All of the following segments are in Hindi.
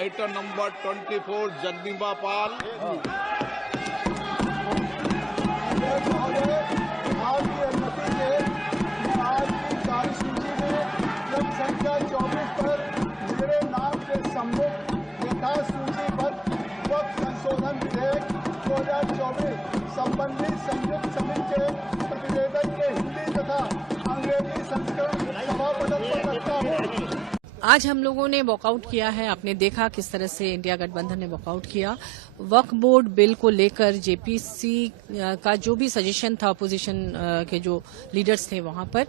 आइटम नंबर 24 जगदीबा पाल। आज की अनुमति से आज की कार्यसूची में क्रम संख्या 24 पर मेरे नाम के सम्मुख यथा सूचीबद्ध वक्फ संशोधन विधेयक 2024 संबंधी संयुक्त समिति के प्रतिवेदन के हिंदी तथा अंग्रेजी संस्करण सभापति पर रखता हूँ। आज हम लोगों ने वॉकआउट किया है। आपने देखा किस तरह से इंडिया गठबंधन ने वॉकआउट किया। वक्फ बोर्ड बिल को लेकर जेपीसी का जो भी सजेशन था, अपोजिशन के जो लीडर्स थे वहां पर,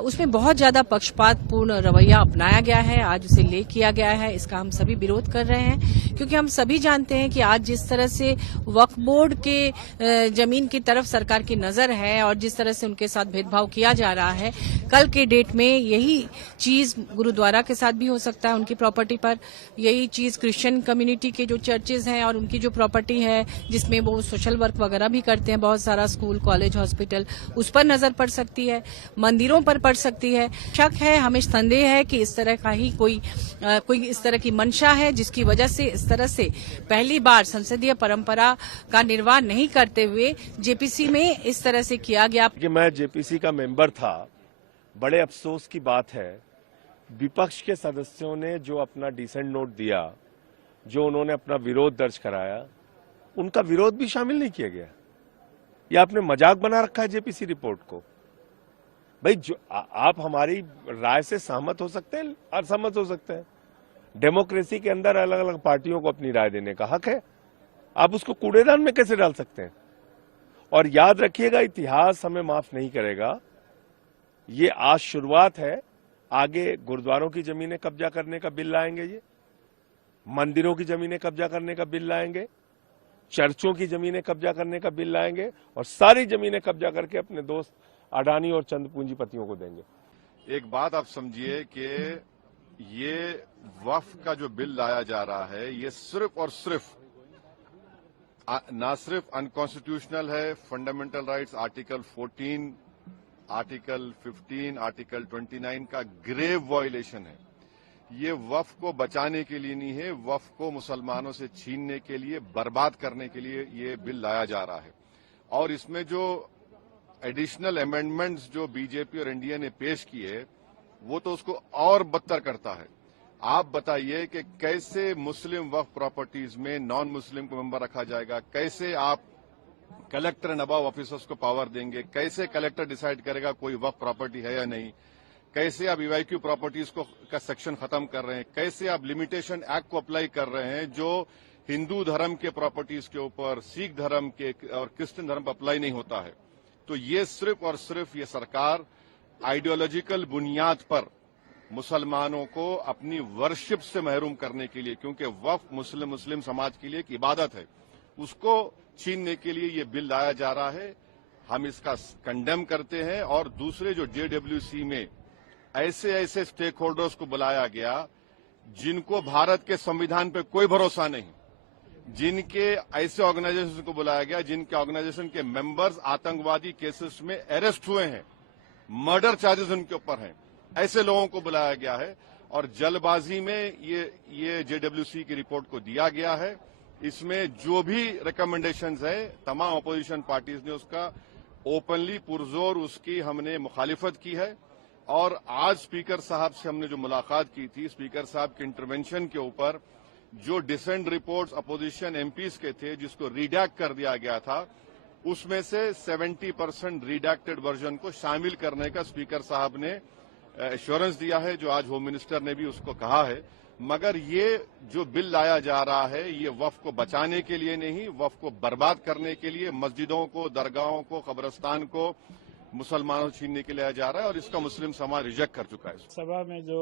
उसमें बहुत ज्यादा पक्षपातपूर्ण रवैया अपनाया गया है। आज उसे ले किया गया है। इसका हम सभी विरोध कर रहे हैं, क्योंकि हम सभी जानते हैं कि आज जिस तरह से वक्फ बोर्ड के जमीन की तरफ सरकार की नजर है और जिस तरह से उनके साथ भेदभाव किया जा रहा है, कल के डेट में यही चीज गुरुद्वारा के साथ भी हो सकता है, उनकी प्रॉपर्टी पर। यही चीज क्रिश्चियन कम्युनिटी के जो चर्चेज हैं और उनकी जो प्रॉपर्टी है, जिसमें वो सोशल वर्क वगैरह भी करते हैं, बहुत सारा स्कूल, कॉलेज, हॉस्पिटल, उस पर नजर पड़ सकती है, मंदिरों पर पड़ सकती है। शक है, हमें संदेह है कि इस तरह का ही कोई इस तरह की मंशा है, जिसकी वजह से इस तरह से पहली बार संसदीय परंपरा का निर्वाह नहीं करते हुए जेपीसी में इस तरह से किया गया। कि मैं जेपीसी का मेंबर था, बड़े अफसोस की बात है विपक्ष के सदस्यों ने जो अपना डिसेंट नोट दिया, जो उन्होंने अपना विरोध दर्ज कराया, उनका विरोध भी शामिल नहीं किया गया। ये आपने मजाक बना रखा है जेपीसी रिपोर्ट को। भाई जो आप हमारी राय से सहमत हो सकते हैं, असहमत हो सकते हैं। डेमोक्रेसी के अंदर अलग अलग पार्टियों को अपनी राय देने का हक है। आप उसको कूड़ेदान में कैसे डाल सकते हैं? और याद रखिएगा, इतिहास हमें माफ नहीं करेगा। ये आज शुरुआत है, आगे गुरुद्वारों की जमीनें कब्जा करने का बिल लाएंगे, ये मंदिरों की जमीनें कब्जा करने का बिल लाएंगे, चर्चों की जमीनें कब्जा करने का बिल लाएंगे और सारी जमीनें कब्जा करके अपने दोस्त अडानी और चंद पूंजीपतियों को देंगे। एक बात आप समझिए कि ये वक्फ का जो बिल लाया जा रहा है, ये सिर्फ और सिर्फ ना सिर्फ अनकॉन्स्टिट्यूशनल है, fundamental rights article 14, article 15, article 29 का ग्रेव वायलेशन है। ये वक्फ को बचाने के लिए नहीं है, वक्फ को मुसलमानों से छीनने के लिए, बर्बाद करने के लिए ये बिल लाया जा रहा है। और इसमें जो एडिशनल अमेंडमेंट्स जो बीजेपी और एनडीए ने पेश किए, वो तो उसको और बदतर करता है। आप बताइए कि कैसे मुस्लिम वक्फ प्रॉपर्टीज में नॉन मुस्लिम को मेंबर रखा जाएगा? कैसे आप कलेक्टर एंड अबव ऑफिसर्स को पावर देंगे? कैसे कलेक्टर डिसाइड करेगा कोई वक्फ प्रॉपर्टी है या नहीं? कैसे आप ईवाईक्यू प्रॉपर्टीज का सेक्शन खत्म कर रहे हैं? कैसे आप लिमिटेशन एक्ट को अप्लाई कर रहे हैं जो हिंदू धर्म के प्रॉपर्टीज के ऊपर, सिख धर्म के और क्रिश्चियन धर्म पर अप्लाई नहीं होता है? तो ये सिर्फ और सिर्फ ये सरकार आइडियोलॉजिकल बुनियाद पर मुसलमानों को अपनी वर्शिप से महरूम करने के लिए, क्योंकि वक्फ मुस्लिम समाज के लिए एक इबादत है, उसको छीनने के लिए ये बिल लाया जा रहा है। हम इसका कंडेम करते हैं। और दूसरे जो जेडब्ल्यूसी में ऐसे स्टेक होल्डर्स को बुलाया गया जिनको भारत के संविधान पे कोई भरोसा नहीं, जिनके ऐसे ऑर्गेनाइजेशन को बुलाया गया जिनके ऑर्गेनाइजेशन के मेंबर्स आतंकवादी केसेस में अरेस्ट हुए हैं, मर्डर चार्जेस उनके ऊपर हैं, ऐसे लोगों को बुलाया गया है। और जल्दबाजी में ये जेडब्ल्यूसी की रिपोर्ट को दिया गया है। इसमें जो भी रिकमेंडेशंस है, तमाम अपोजिशन पार्टीज ने उसका ओपनली पुरजोर उसकी हमने मुखालिफत की है। और आज स्पीकर साहब से हमने जो मुलाकात की थी, स्पीकर साहब के इंटरवेंशन के ऊपर जो डिसेंट रिपोर्ट्स अपोजिशन एमपीज के थे, जिसको रिडैक्ट कर दिया गया था, उसमें से 70% रिडैक्टेड वर्जन को शामिल करने का स्पीकर साहब ने एश्योरेंस दिया है, जो आज होम मिनिस्टर ने भी उसको कहा है। मगर ये जो बिल लाया जा रहा है, ये वक्फ को बचाने के लिए नहीं, वक्फ को बर्बाद करने के लिए, मस्जिदों को, दरगाहों को, कब्रिस्तान को मुसलमानों छीनने के लिए लाया जा रहा है। और इसका मुस्लिम समाज रिजेक्ट कर चुका है। सभा में जो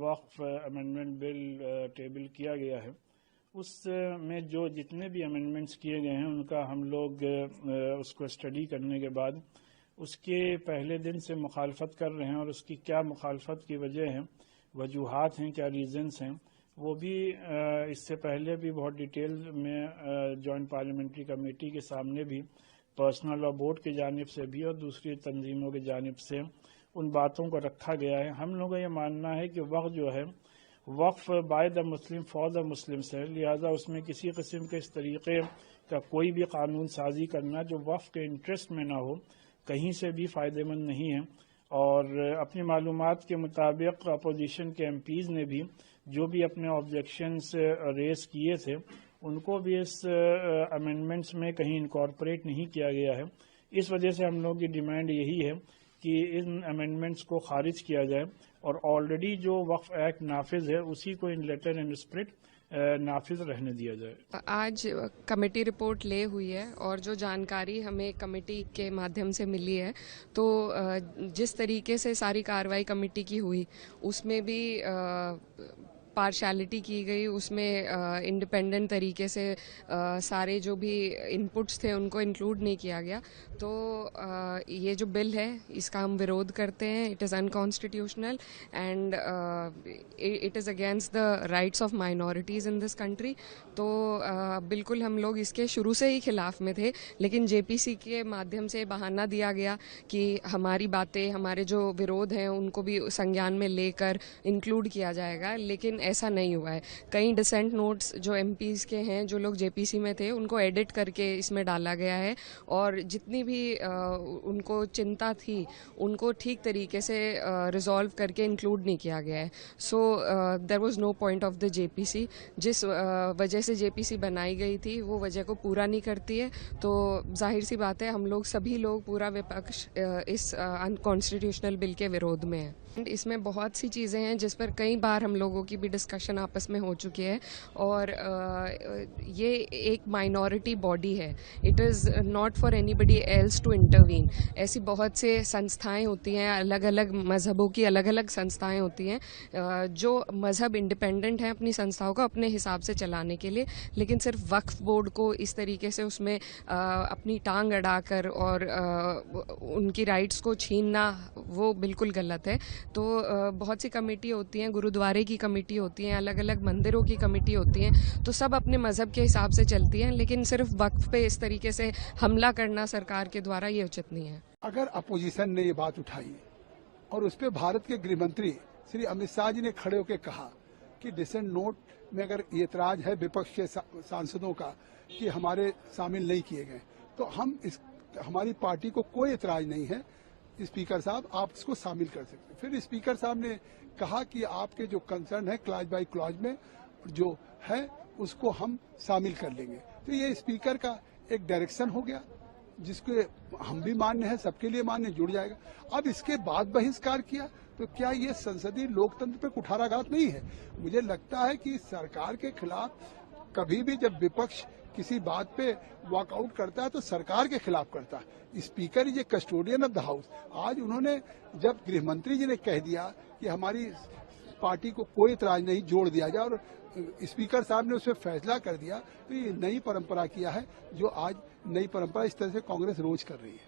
वक्फ अमेंडमेंट बिल टेबल किया गया है, उसमें जो जितने भी अमेंडमेंट्स किए गए हैं, उनका हम लोग उसको स्टडी करने के बाद उसके पहले दिन से मुखालफत कर रहे हैं। और उसकी क्या मुखालफत की वजह है, वजूहात हैं, क्या रीजंस हैं, वो भी इससे पहले भी बहुत डिटेल में जॉइंट पार्लियामेंट्री कमेटी के सामने भी, पर्सनल लॉ बोर्ड की जानिब से भी और दूसरी तंजीमों की जानिब से उन बातों को रखा गया है। हम लोगों का ये मानना है कि वक्त जो है वक्फ by the Muslim for the Muslims है, लिहाजा उसमें किसी किस्म के इस तरीके का कोई भी कानून साजी करना जो वक्फ के इंटरेस्ट में ना हो, कहीं से भी फ़ायदेमंद नहीं है। और अपनी मालूमात के मुताबिक अपोजिशन के एमपीज़ ने भी जो भी अपने ऑब्जेक्शंस रेस किए थे उनको भी इस अमेंडमेंट्स में कहीं इनकॉर्पोरेट नहीं किया गया है। इस वजह से हम लोगों की डिमांड यही है कि इन अमेंडमेंट्स को खारिज किया जाए और ऑलरेडी जो वक्फ एक्ट नाफिज है उसी को इन लेटर एंड स्पिरिट नाफिज रहने दिया जाए। आज कमेटी रिपोर्ट ले हुई है और जो जानकारी हमें कमेटी के माध्यम से मिली है तो जिस तरीके से सारी कार्रवाई कमेटी की हुई उसमें भी पार्शलिटी की गई, उसमें इंडिपेंडेंट तरीके से सारे जो भी इनपुट्स थे उनको इंक्लूड नहीं किया गया। तो ये जो बिल है इसका हम विरोध करते हैं। It is unconstitutional and it is against the rights of minorities in this country. तो बिल्कुल हम लोग इसके शुरू से ही खिलाफ में थे, लेकिन जेपीसी के माध्यम से बहाना दिया गया कि हमारी बातें, हमारे जो विरोध हैं उनको भी संज्ञान में लेकर इंक्लूड किया जाएगा, लेकिन ऐसा नहीं हुआ है। कई डिसेंट नोट्स जो एमपीज़ के हैं जो लोग जेपीसी में थे उनको एडिट करके इसमें डाला गया है और जितनी भी उनको चिंता थी उनको ठीक तरीके से रिजॉल्व करके इंक्लूड नहीं किया गया है। So there was no point of the JPC. जिस वजह से जेपीसी बनाई गई थी वो वजह को पूरा नहीं करती है, तो जाहिर सी बात है हम लोग सभी लोग पूरा विपक्ष इस अनकॉन्स्टिट्यूशनल बिल के विरोध में है। इसमें बहुत सी चीज़ें हैं जिस पर कई बार हम लोगों की भी डिस्कशन आपस में हो चुकी है और ये एक माइनॉरिटी बॉडी है। It is not for anybody else to intervene. ऐसी बहुत से संस्थाएं होती हैं, अलग अलग मज़हबों की अलग अलग संस्थाएं होती हैं जो मज़हब इंडिपेंडेंट हैं अपनी संस्थाओं को अपने हिसाब से चलाने के लिए, लेकिन सिर्फ वक्फ बोर्ड को इस तरीके से उसमें अपनी टांग अड़ाकर और उनकी राइट्स को छीनना वो बिल्कुल गलत है। तो बहुत सी कमेटी होती हैं, गुरुद्वारे की कमेटी होती हैं, अलग अलग मंदिरों की कमेटी होती हैं, तो सब अपने मज़हब के हिसाब से चलती हैं, लेकिन सिर्फ वक्फ पे इस तरीके से हमला करना सरकार के द्वारा ये उचित नहीं है। अगर अपोजिशन ने ये बात उठाई और उस पर भारत के गृह मंत्री श्री अमित शाह जी ने खड़े होकर कहा कि डिसेंट नोट में अगर ये एतराज है विपक्ष के सांसदों का कि हमारे शामिल नहीं किए गए, तो हमारी पार्टी को कोई एतराज नहीं है, स्पीकर साहब आप इसको शामिल कर सकते हैं। फिर स्पीकर साहब ने कहा कि आपके जो कंसर्न है क्लॉज बाय क्लॉज में जो है उसको हम शामिल कर लेंगे। तो ये स्पीकर का एक डायरेक्शन हो गया जिसको हम भी मान्य है, सबके लिए मान्य, जुड़ जाएगा। अब इसके बाद बहिष्कार किया तो क्या ये संसदीय लोकतंत्र पे कुठाराघात नहीं है? मुझे लगता है कि सरकार के खिलाफ कभी भी जब विपक्ष किसी बात पे वॉकआउट करता है तो सरकार के खिलाफ करता है। Speaker is a custodian of the house. आज उन्होंने जब गृह मंत्री जी ने कह दिया कि हमारी पार्टी को कोई इतराज नहीं, जोड़ दिया जाए, और स्पीकर साहब ने उसमें फैसला कर दिया, तो ये नई परंपरा किया है जो आज नई परंपरा इस तरह से कांग्रेस रोज कर रही है।